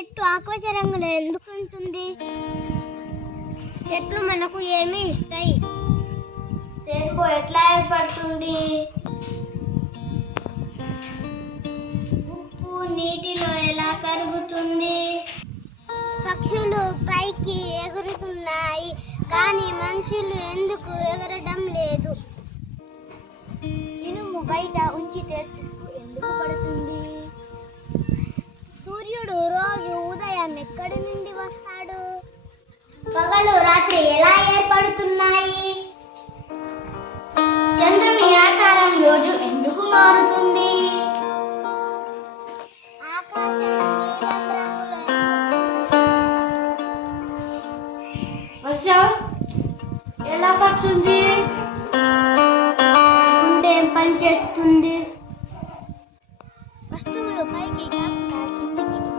చెట్టు ఆకుపచ్చ రంగులో ఎందుకు ఉంటుంది? చెట్లు మనకు ఏమి ఇస్తాయి? రేణుకో ఎట్లా ఏర్పడుతుంది? ఉప్పు నీటిలో ఎలా కరుగుతుంది? పక్షులు పైకి ఎగురుతున్నాయి కానీ మనుషులు ఎందుకు ఎగరడం లేదు? ఇనుము బయట ఉంచితే తుప్పు ఎందుకు పడుతుంది? సూర్యుడు రోజు ఉదయం ఎక్కడి నుండి వస్తాడు? పగలు రాత్రి ఎలా ఏర్పడుతున్నాయి? చంద్రుని ఆకారం రోజు ఎందుకు మారుతుంది? ఆకాశం నీలం రంగులో వర్షం ఎలా పడుతుంది? గుండె ఏం పని చేస్తుంది? వస్తువులు పైకి కాకుండా కిందికి